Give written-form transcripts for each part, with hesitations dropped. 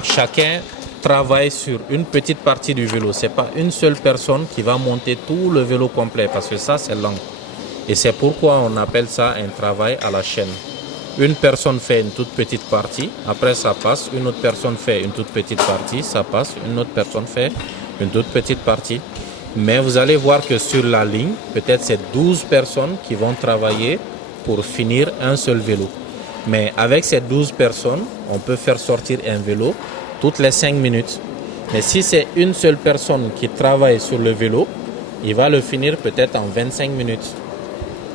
Donc chacun travaille sur une petite partie du vélo. Ce n'est pas une seule personne qui va monter tout le vélo complet parce que ça c'est lent. Et c'est pourquoi on appelle ça un travail à la chaîne. Une personne fait une toute petite partie, après ça passe, une autre personne fait une toute petite partie, ça passe, une autre personne fait une toute petite partie. Mais vous allez voir que sur la ligne, peut-être c'est 12 personnes qui vont travailler pour finir un seul vélo. Mais avec ces 12 personnes, on peut faire sortir un vélo toutes les 5 minutes. Mais si c'est une seule personne qui travaille sur le vélo, il va le finir peut-être en 25 minutes.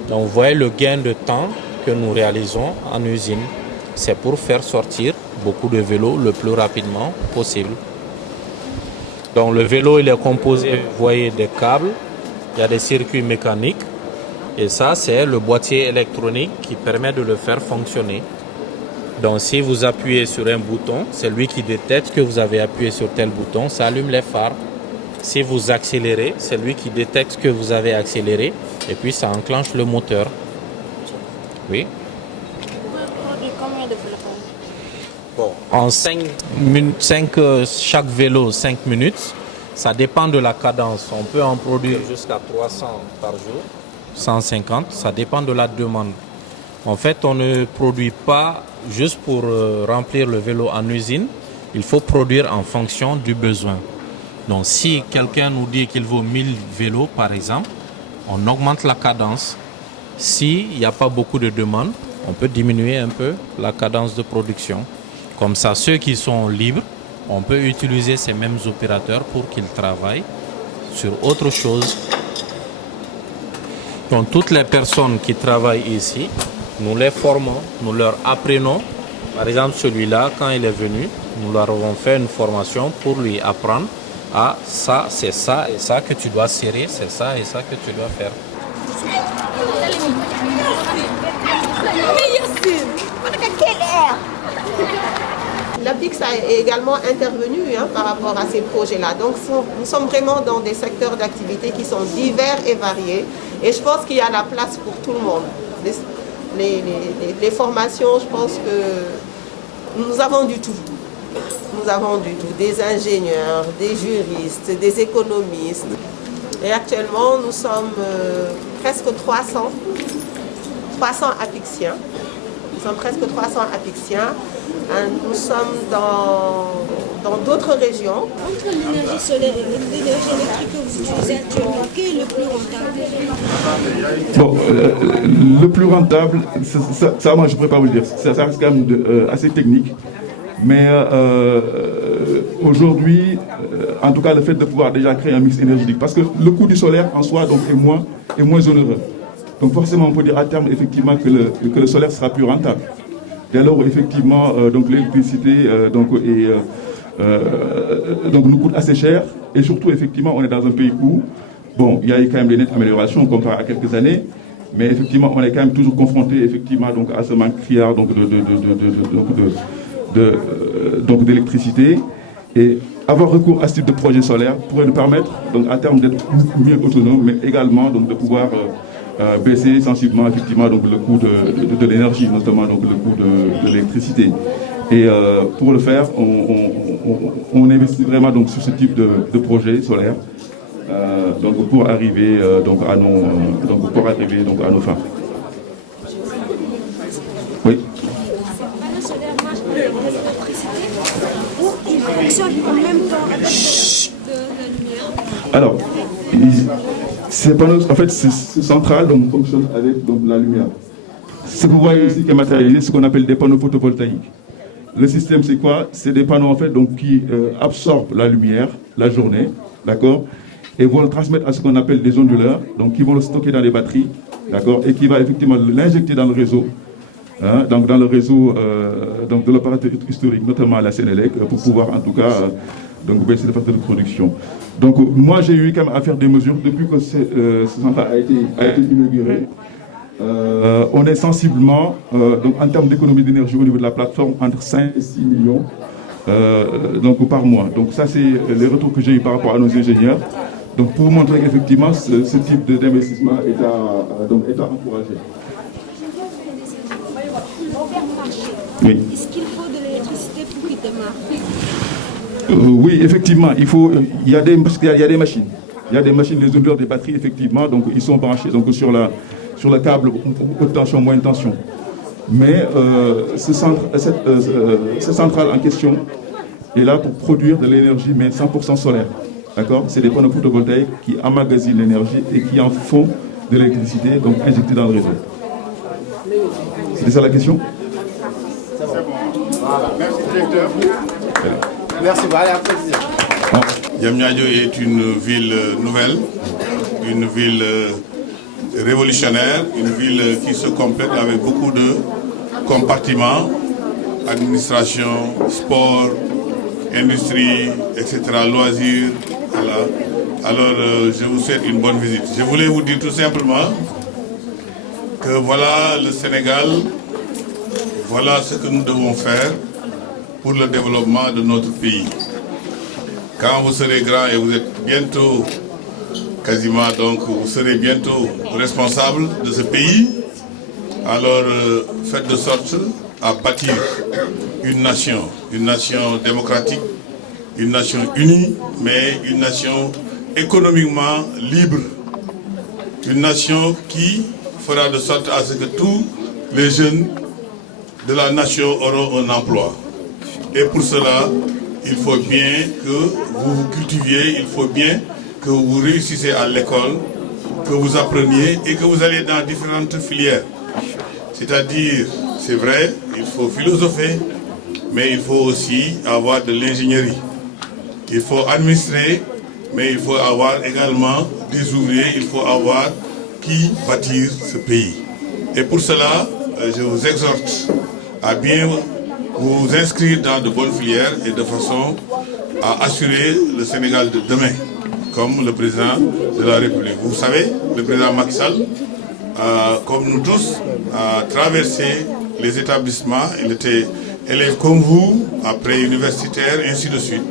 Donc vous voyez le gain de temps que nous réalisons en usine. C'est pour faire sortir beaucoup de vélos le plus rapidement possible. Donc le vélo il est composé, vous voyez, des câbles, il y a des circuits mécaniques et ça c'est le boîtier électronique qui permet de le faire fonctionner. Donc si vous appuyez sur un bouton, c'est lui qui détecte que vous avez appuyé sur tel bouton, ça allume les phares. Si vous accélérez, c'est lui qui détecte que vous avez accéléré et puis ça enclenche le moteur. Oui. Combien de vélos? Bon, en 5 chaque vélo 5 minutes, ça dépend de la cadence. On peut en produire jusqu'à 300 par jour, 150, ça dépend de la demande. En fait, on ne produit pas juste pour remplir le vélo en usine, il faut produire en fonction du besoin. Donc si quelqu'un nous dit qu'il vaut 1000 vélos par exemple, on augmente la cadence. S'il n'y a pas beaucoup de demandes, on peut diminuer un peu la cadence de production. Comme ça, ceux qui sont libres, on peut utiliser ces mêmes opérateurs pour qu'ils travaillent sur autre chose. Donc toutes les personnes qui travaillent ici, nous les formons, nous leur apprenons. Par exemple, celui-là, quand il est venu, nous leur avons fait une formation pour lui apprendre à ça, c'est ça et ça que tu dois serrer, c'est ça et ça que tu dois faire. L'APIX est également intervenu par rapport à ces projets-là. Donc nous sommes vraiment dans des secteurs d'activité qui sont divers et variés. Et je pense qu'il y a la place pour tout le monde. Les formations, je pense que nous avons du tout. Nous avons du tout. Des ingénieurs, des juristes, des économistes. Et actuellement, nous sommes presque 300 apiciens. Nous sommes presque 300 apiciens. Nous sommes dans d'autres régions. Entre l'énergie solaire et l'énergie électrique que vous utilisez actuellement, quel est le plus rentable? Bon, le plus rentable, ça moi je ne pourrais pas vous le dire. Ça reste quand même assez technique. Mais aujourd'hui, en tout cas, le fait de pouvoir déjà créer un mix énergétique, parce que le coût du solaire en soi donc, est moins onéreux. Donc forcément, on peut dire à terme effectivement que le solaire sera plus rentable. Dès lors, effectivement, donc l'électricité donc nous coûte assez cher. Et surtout, effectivement, on est dans un pays où, bon, il y a eu quand même des nettes améliorations comparé à quelques années. Mais effectivement, on est quand même toujours confronté effectivement donc à ce manque criard donc d'électricité. Et avoir recours à ce type de projet solaire pourrait nous permettre donc à terme d'être mieux autonomes, mais également donc de pouvoir baisser sensiblement effectivement donc le coût de l'énergie, notamment donc le coût de l'électricité. Et pour le faire, on investit vraiment donc sur ce type de projet solaire donc pour arriver donc à nos fins. Oui. En même temps avec la lumière. Alors, ces panneaux, en fait, c'est central, donc fonctionne avec donc, la lumière. Ce que vous voyez ici qui est matérialisé, ce qu'on appelle des panneaux photovoltaïques. Le système, c'est quoi? C'est des panneaux en fait donc qui absorbent la lumière la journée, d'accord, et vont le transmettre à ce qu'on appelle des onduleurs, donc qui vont le stocker dans les batteries, d'accord, et qui va effectivement l'injecter dans le réseau. Donc dans le réseau donc de l'opérateur historique, notamment à la Sénélec, pour pouvoir en tout cas donc baisser les facteurs de production. Donc moi j'ai eu quand même à faire des mesures depuis que ce centre a été inauguré. On est sensiblement, donc en termes d'économie d'énergie au niveau de la plateforme, entre 5 et 6 millions donc par mois. Donc ça c'est les retours que j'ai eu par rapport à nos ingénieurs. Donc pour vous montrer qu'effectivement ce type d'investissement est à encourager. Oui. Oui. Est-ce qu'il faut de l'électricité pour qu'il démarre? Oui, effectivement, il y a des machines. Il y a des machines, les onduleurs des batteries, effectivement, donc ils sont branchés donc, sur le câble haute tension, moyenne tension. Mais cette centrale en question est là pour produire de l'énergie, mais 100% solaire. D'accord? C'est des panneaux photovoltaïques qui emmagasinent l'énergie et qui en font de l'électricité, donc injectée dans le réseau. C'est ça la question? C'est bon. Voilà. Merci, directeur. Merci, voilà, président. Diamniadio est une ville nouvelle, une ville révolutionnaire, une ville qui se complète avec beaucoup de compartiments, administration, sport, industrie, etc., loisirs. Voilà. Alors, je vous souhaite une bonne visite. Je voulais vous dire tout simplement que voilà le Sénégal, voilà ce que nous devons faire pour le développement de notre pays. Quand vous serez grand et vous êtes bientôt, quasiment, donc vous serez bientôt responsable de ce pays, alors faites de sorte à bâtir une nation démocratique, une nation unie, mais une nation économiquement libre, une nation qui fera de sorte à ce que tous les jeunes de la nation auront un emploi. Et pour cela, il faut bien que vous vous cultiviez, il faut bien que vous réussissiez à l'école, que vous appreniez et que vous alliez dans différentes filières. C'est-à-dire, c'est vrai, il faut philosopher, mais il faut aussi avoir de l'ingénierie. Il faut administrer, mais il faut avoir également des ouvriers, il faut avoir qui bâtir ce pays. Et pour cela, je vous exhorte à bien vous inscrire dans de bonnes filières et de façon à assurer le Sénégal de demain, comme le président de la République. Vous savez, le président Macky Sall, comme nous tous, a traversé les établissements. Il était élève comme vous, après universitaire, ainsi de suite.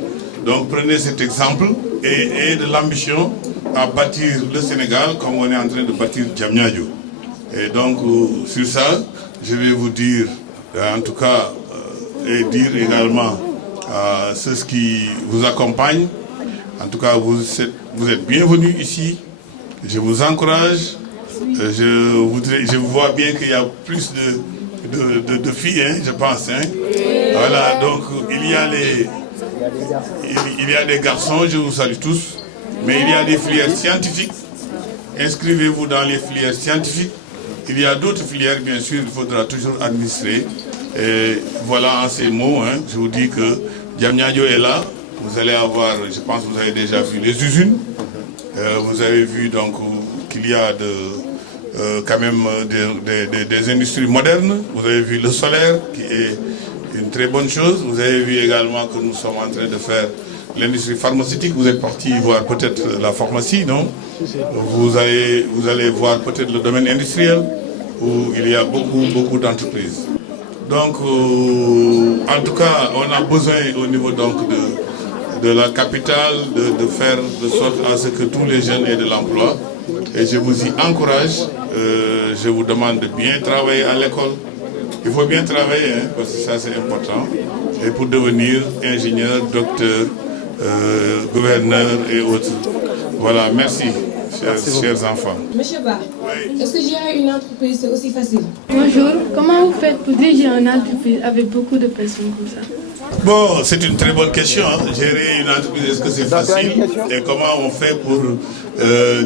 Donc prenez cet exemple et de l'ambition à bâtir le Sénégal comme on est en train de bâtir Diamniadio. Et donc sur ça, je vais vous dire, en tout cas, et dire également à ceux qui vous accompagnent, en tout cas vous êtes bienvenus ici, je vous encourage, je vois bien qu'il y a plus de filles, hein, je pense. Hein. Voilà, donc il y a des garçons, je vous salue tous, mais il y a des filières scientifiques, inscrivez-vous dans les filières scientifiques, il y a d'autres filières, bien sûr, il faudra toujours administrer. Et voilà, en ces mots, hein, je vous dis que Diamniadio est là. Vous allez avoir, je pense que vous avez déjà vu les usines. Vous avez vu donc qu'il y a quand même des industries modernes. Vous avez vu le solaire, qui est une très bonne chose. Vous avez vu également que nous sommes en train de faire l'industrie pharmaceutique. Vous êtes parti voir peut-être la pharmacie, non? Vous allez voir peut-être le domaine industriel, où il y a beaucoup d'entreprises. Donc, en tout cas, on a besoin au niveau donc de la capitale de faire de sorte à ce que tous les jeunes aient de l'emploi. Et je vous y encourage. Je vous demande de bien travailler à l'école. Il faut bien travailler, hein, parce que ça c'est important. Et pour devenir ingénieur, docteur, gouverneur et autres. Voilà, merci. Chers enfants. Monsieur Ba, oui. Est-ce que gérer une entreprise c'est aussi facile? Bonjour, comment vous faites pour diriger une entreprise avec beaucoup de personnes comme ça? Bon, c'est une très bonne question. Hein. Gérer une entreprise, est-ce que c'est facile? Et comment on fait pour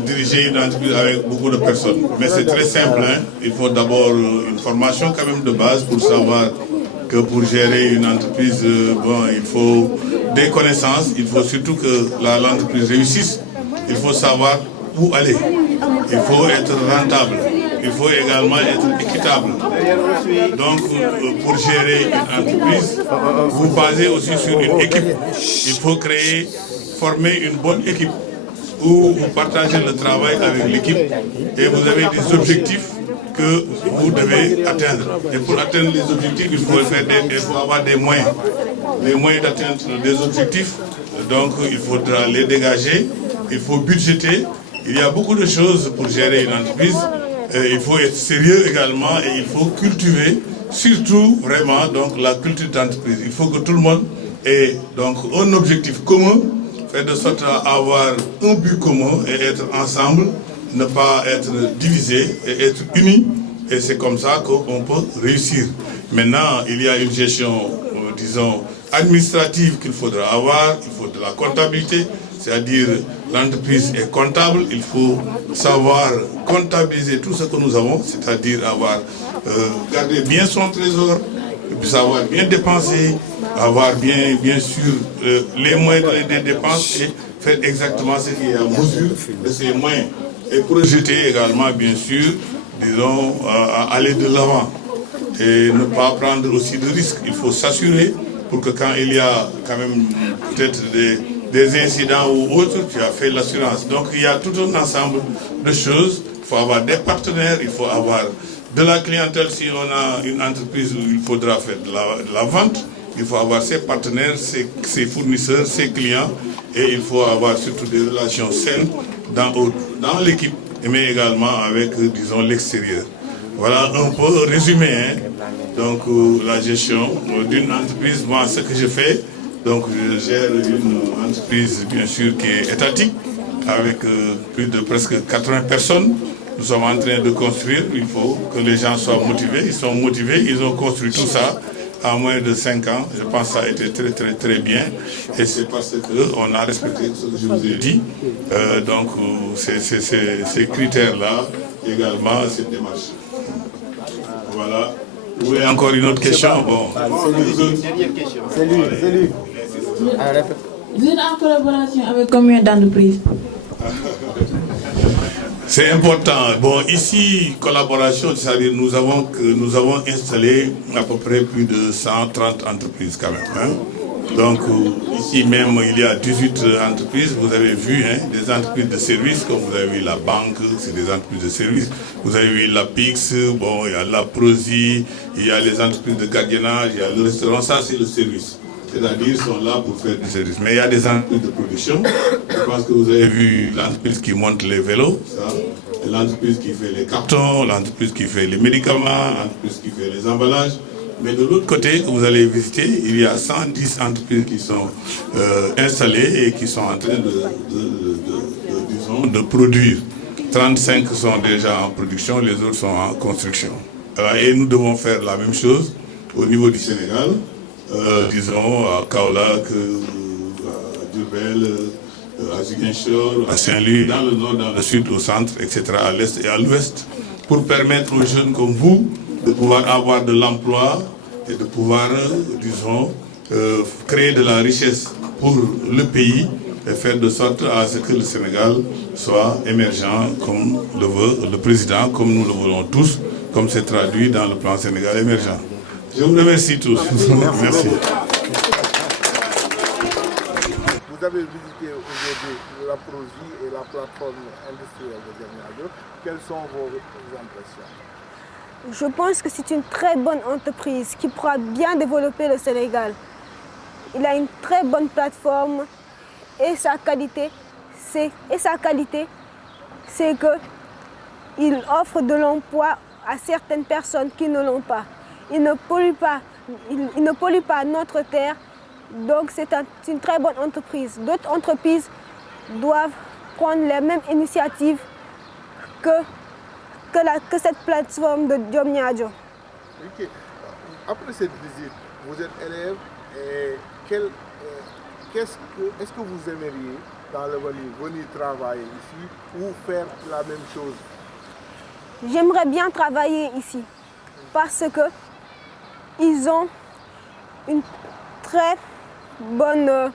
diriger une entreprise avec beaucoup de personnes? Mais c'est très simple. Hein. Il faut d'abord une formation quand même de base pour savoir que pour gérer une entreprise, bon, il faut des connaissances. Il faut surtout que l'entreprise réussisse. Il faut savoir où aller. Il faut être rentable. Il faut également être équitable. Donc, pour gérer une entreprise, vous basez aussi sur une équipe. Il faut former une bonne équipe où vous partagez le travail avec l'équipe et vous avez des objectifs que vous devez atteindre. Et pour atteindre les objectifs, il faut avoir des moyens. Les moyens d'atteindre des objectifs, donc il faudra les dégager, il faut budgéter. Il y a beaucoup de choses pour gérer une entreprise. Il faut être sérieux également et il faut cultiver surtout vraiment donc la culture d'entreprise. Il faut que tout le monde et donc un objectif commun, faire de sorte à avoir un but commun et être ensemble, ne pas être divisé et être unis. Et c'est comme ça qu'on peut réussir. Maintenant, il y a une gestion, disons, administrative qu'il faudra avoir, il faut de la comptabilité, c'est-à-dire l'entreprise est comptable, il faut savoir comptabiliser tout ce que nous avons, c'est-à-dire avoir gardé bien son trésor, savoir bien dépenser, avoir bien sûr les moyens des dépenses et faire exactement ce qui est à mesure de ces moyens. Et projeter également, bien sûr, disons, à aller de l'avant et ne pas prendre aussi de risques. Il faut s'assurer pour que quand il y a quand même peut-être des incidents ou autres, tu as fait l'assurance. Donc il y a tout un ensemble de choses. Il faut avoir des partenaires, il faut avoir de la clientèle. Si on a une entreprise où il faudra faire de la vente, il faut avoir ses partenaires, ses fournisseurs, ses clients, et il faut avoir surtout des relations saines dans l'équipe, mais également avec, disons, l'extérieur. Voilà un peu résumé, hein. Donc la gestion d'une entreprise. Moi, ce que je fais, donc je gère une entreprise bien sûr qui est étatique, avec plus de presque 80 personnes. Nous sommes en train de construire, il faut que les gens soient motivés. Ils sont motivés, ils ont construit tout ça en moins de 5 ans. Je pense que ça a été très bien. Et c'est parce qu'on a respecté ce que je vous ai dit. Donc ces critères-là, également cette démarche. Voilà. Vous voulez encore une autre question? Bon. Dernière question. C'est lui. Vous êtes en collaboration avec combien d'entreprises? C'est important. Bon, ici, collaboration, c'est-à-dire nous avons installé à peu près plus de 130 entreprises quand même. Hein. Donc ici même, il y a 18 entreprises. Vous avez vu, hein, des entreprises de services, comme vous avez vu la banque, c'est des entreprises de services. Vous avez vu la PIX, bon, il y a la Prosi, il y a les entreprises de gardiennage, il y a le restaurant, ça c'est le service. C'est-à-dire qu'ils sont là pour faire du service. Mais il y a des entreprises de production. Je pense que vous avez vu l'entreprise qui monte les vélos, l'entreprise qui fait les cartons, l'entreprise qui fait les médicaments, l'entreprise qui fait les emballages. Mais de l'autre côté, vous allez visiter, il y a 110 entreprises qui sont installées et qui sont en train de produire. 35 sont déjà en production, les autres sont en construction. Et nous devons faire la même chose au niveau du Sénégal, disons à Kaolack, à Diourbel, à Ziguinchor, à Saint-Louis, dans le nord, dans le sud, au centre, etc., à l'est et à l'ouest, pour permettre aux jeunes comme vous de pouvoir avoir de l'emploi et de pouvoir, disons, créer de la richesse pour le pays et faire de sorte à ce que le Sénégal soit émergent comme le veut le président, comme nous le voulons tous, comme c'est traduit dans le plan Sénégal émergent. Je vous remercie tous. Merci. Vous avez visité aujourd'hui la Prosi et la plateforme industrielle de Diamniadio. Quelles sont vos impressions? Je pense que c'est une très bonne entreprise qui pourra bien développer le Sénégal. Il a une très bonne plateforme et sa qualité, c'est qu'il offre de l'emploi à certaines personnes qui ne l'ont pas. Il ne pollue pas notre terre, donc c'est une très bonne entreprise. D'autres entreprises doivent prendre les mêmes initiatives que cette plateforme de Diamniadio. Okay. Après cette visite, vous êtes élève et est-ce que vous aimeriez dans l'avenir venir travailler ici ou faire la même chose? J'aimerais bien travailler ici parce qu'ils ont une très bonne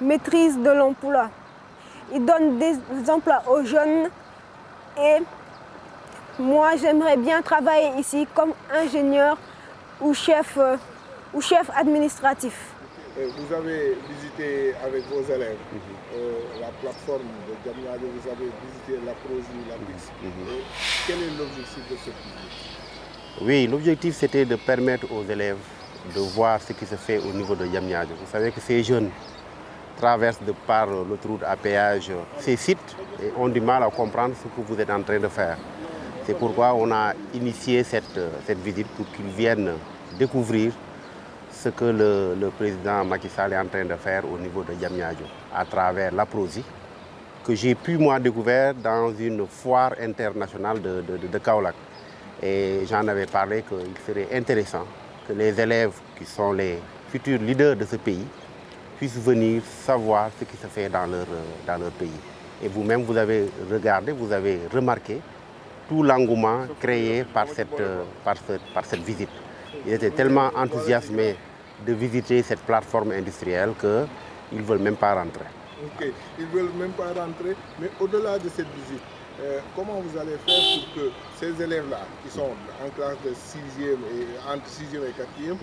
maîtrise de l'emploi. Ils donnent des emplois aux jeunes et moi j'aimerais bien travailler ici comme ingénieur ou chef administratif. Vous avez visité avec vos élèves la plateforme de Diamniadio, vous avez visité la Prosi, la PIX. Quel est l'objectif de cette visite? Oui, l'objectif c'était de permettre aux élèves de voir ce qui se fait au niveau de Diamniadio. Vous savez que ces jeunes traversent de par l'autoroute à péage ces sites et ont du mal à comprendre ce que vous êtes en train de faire. C'est pourquoi on a initié cette visite pour qu'ils viennent découvrir ce que le président Macky Sall est en train de faire au niveau de Diamniadio à travers l'APROSI, que j'ai pu moi découvrir dans une foire internationale de Kaolack. Et j'en avais parlé qu'il serait intéressant que les élèves qui sont les futurs leaders de ce pays puissent venir savoir ce qui se fait dans leur pays. Et vous-même, vous avez regardé, vous avez remarqué tout l'engouement créé par cette visite. Ils étaient tellement enthousiasmés de visiter cette plateforme industrielle qu'ils ne veulent même pas rentrer. Ok, ils ne veulent même pas rentrer, mais au-delà de cette visite, comment vous allez faire pour que ces élèves-là, qui sont en classe de 6e et entre 6e et 4e,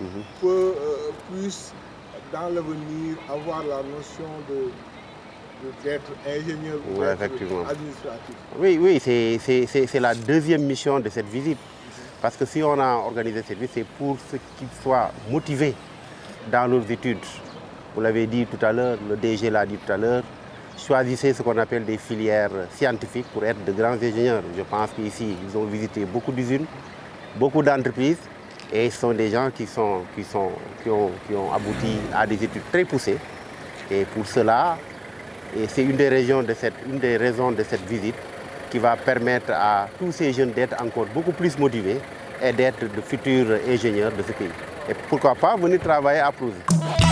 puissent, dans l'avenir, avoir la notion d'être ingénieur ou administratif? Oui, c'est la deuxième mission de cette visite. Parce que si on a organisé cette visite, c'est pour qu'ils soient motivés dans leurs études. Vous l'avez dit tout à l'heure, le DG l'a dit tout à l'heure, choisissez ce qu'on appelle des filières scientifiques pour être de grands ingénieurs. Je pense qu'ici, ils ont visité beaucoup d'usines, beaucoup d'entreprises, et ce sont des gens qui ont abouti à des études très poussées. Et pour cela, c'est une des raisons de cette visite qui va permettre à tous ces jeunes d'être encore beaucoup plus motivés et d'être de futurs ingénieurs de ce pays. Et pourquoi pas venir travailler à APROSI.